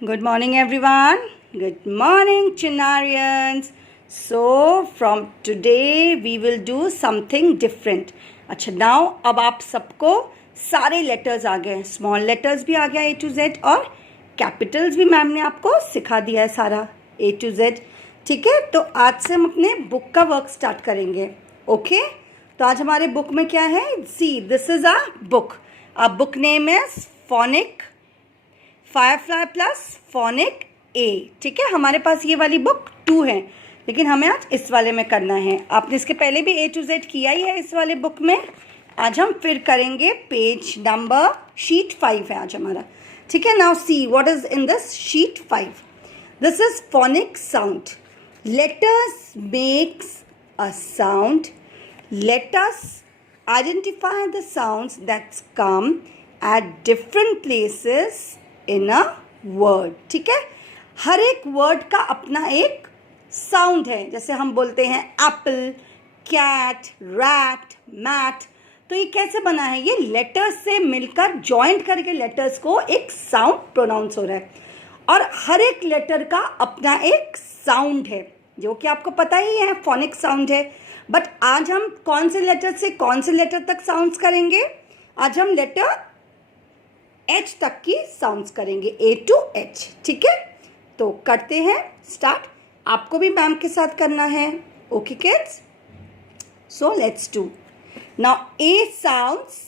Good morning, everyone. Good morning, Chinarians. So, from today, we will do something different. अच्छा, now अब आप सबको सारे लेटर्स आ गए, स्मॉल लेटर्स भी आ गया A to Z और कैपिटल्स भी मैम ने आपको सिखा दिया है सारा A to Z. ठीक है, तो आज से हम अपने बुक का वर्क स्टार्ट करेंगे. ओके, तो आज हमारे बुक में क्या है? See, this is a book. A book name is phonic firefly plus phonic A. ठीक है, हमारे पास ये वाली बुक 2 है, लेकिन हमें आज इस वाले में करना है. आपने इसके पहले भी A to Z किया ही है इस वाले बुक में. आज हम फिर करेंगे. पेज नंबर शीट 5 है आज हमारा. ठीक है, now see what is in this sheet 5. This is phonic sound. Letters makes a sound. Let us identify the sounds that come at different places in a word. ठीक है, हर एक word का अपना एक साउंड है. जैसे हम बोलते हैं एप्पल, कैट, रैट, मैट. तो ये कैसे बना है? ये लेटर्स से मिलकर जॉइंट करके लेटर्स को एक साउंड प्रोनाउंस हो रहा है. और हर एक लेटर का अपना एक साउंड है, जो कि आपको पता ही है, फोनिक साउंड है. बट आज हम कौन से लेटर से कौन से लेटर तक साउंड्स करेंगे? आज हम लेटर एच तक की साउंड्स करेंगे, A to H. ठीक है, तो करते हैं स्टार्ट. आपको भी मैम के साथ करना है. Okay kids, so let's do. Now A sounds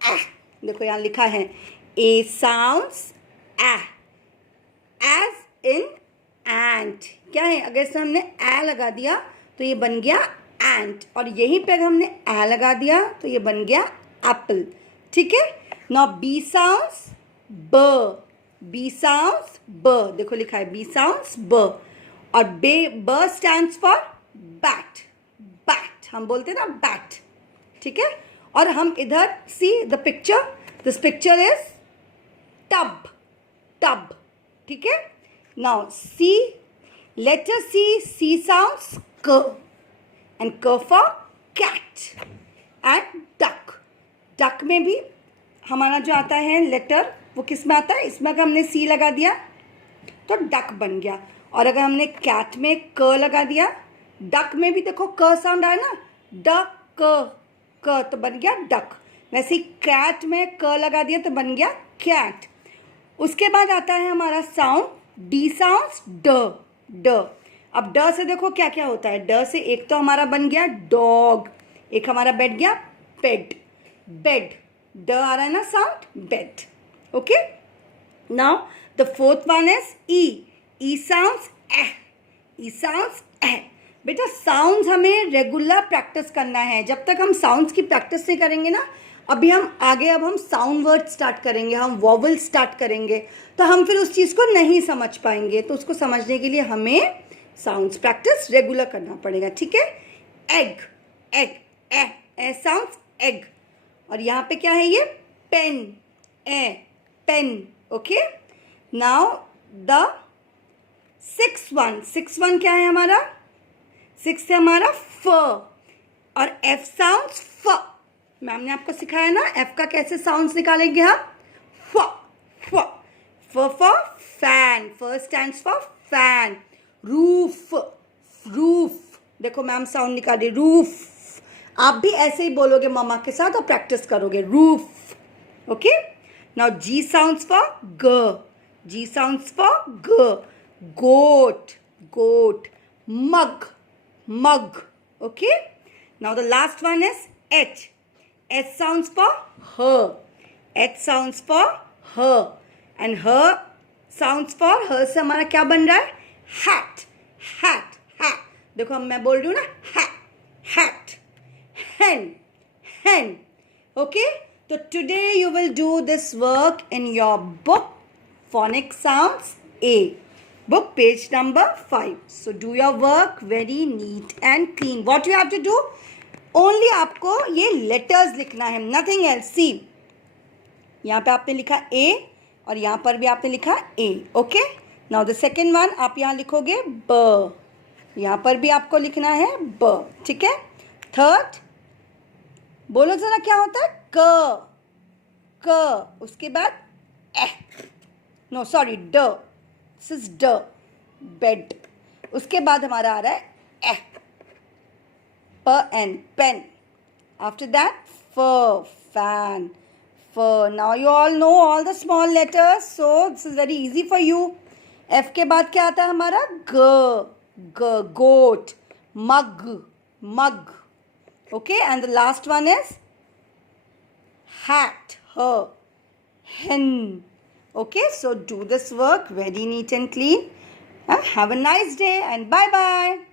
A. देखो यहाँ लिखा है A sounds A as in ant. क्या है? अगर इसमें हमने A लगा दिया तो ये बन गया एंट, और यहीं पे अगर हमने A लगा दिया तो ये बन गया एप्पल. ठीक है, नाउ B साउंड्स ब. B साउंड्स ब. देखो लिखा है B साउंड्स ब, और ब स्टैंड्स फॉर बैट. बैट हम बोलते हैं ना, बैट. ठीक है, और हम इधर see the picture. This picture is tub. Tub. ठीक है, now see, letter C sounds क, and K for cat and duck. duck में भी हमारा जो आता है लेटर, वो किस में आता है? इसमें अगर हमने C लगा दिया तो duck बन गया, और अगर हमने cat में क लगा दिया, duck में भी देखो क साउंड आया ना, duck क तो बन गया duck. वैसे ही cat में क लगा दिया तो बन गया cat. उसके बाद आता है हमारा साउंड D साउंड्स ड. ड. अब ड से देखो क्या क्या होता है. ड से एक तो हमारा बन गया डॉग, एक हमारा बैठ गया बेड. बेड. ड आ रहा है ना sound, bed. Okay, now the fourth one is E. E sounds A. E sounds A. बेटा साउंड्स हमें रेगुलर प्रैक्टिस करना है. जब तक हम साउंड्स की प्रैक्टिस नहीं करेंगे ना, अभी हम आगे अब हम साउंड वर्ड स्टार्ट करेंगे, हम वॉवल स्टार्ट करेंगे, तो हम फिर उस चीज़ को नहीं समझ पाएंगे. तो उसको समझने के लिए हमें साउंड्स प्रैक्टिस रेगुलर करना पड़ेगा. ठीक है, egg. Egg a sounds egg. और यहाँ पे क्या है? ये pen. A pen. Okay, now the six one क्या है हमारा? 6 से हमारा फ, और एफ साउंड्स फ. मैम ने आपको सिखाया ना एफ का कैसे साउंड्स निकालेंगे हम. फ. फ. फ फॉर फैन. फ stands for fan. Roof. Roof. देखो मैम साउंड निकाल रही, रूफ. आप भी ऐसे ही बोलोगे मम्मा के साथ और प्रैक्टिस करोगे, roof. Okay, now G sounds for ग. जी साउंड्स फॉर ग. Goat. Goat. Mug. Mug. Okay, now the last one is H. H sounds for ह. एच साउंड्स फॉर ह, एंड ह साउंड्स फॉर ह से हमारा क्या बन रहा है? हैट. हैट. हैट. देखो अब मैं बोल रही हूँ ना, hat. Hat. hen. hen. Okay, so today you will do this work in your book Phonic Sounds A, book page number 5. So do your work very neat and clean. What you have to do? Only आपको ये letters लिखना है, nothing else. See, यहाँ पे आपने लिखा A, और यहाँ पर भी आपने लिखा A. Okay, now the second one आप यहाँ लिखोगे ब. यहाँ पर भी आपको लिखना है ब. ठीक है, थर्ड बोलो जरा क्या होता है? क. क. उसके बाद ए, नो सॉरी ड. दिस इज ड, बेड. उसके बाद हमारा आ रहा है ए, प एन, पेन. आफ्टर दैट फ, fan. Fur. Now you all know all the small letters, so this is very easy for you. F के बाद क्या आता है हमारा? G, G, goat. Mug, mug. Okay, and the last one is hat, her, hen. Okay, so do this work very neat and clean. Have a nice day and bye bye.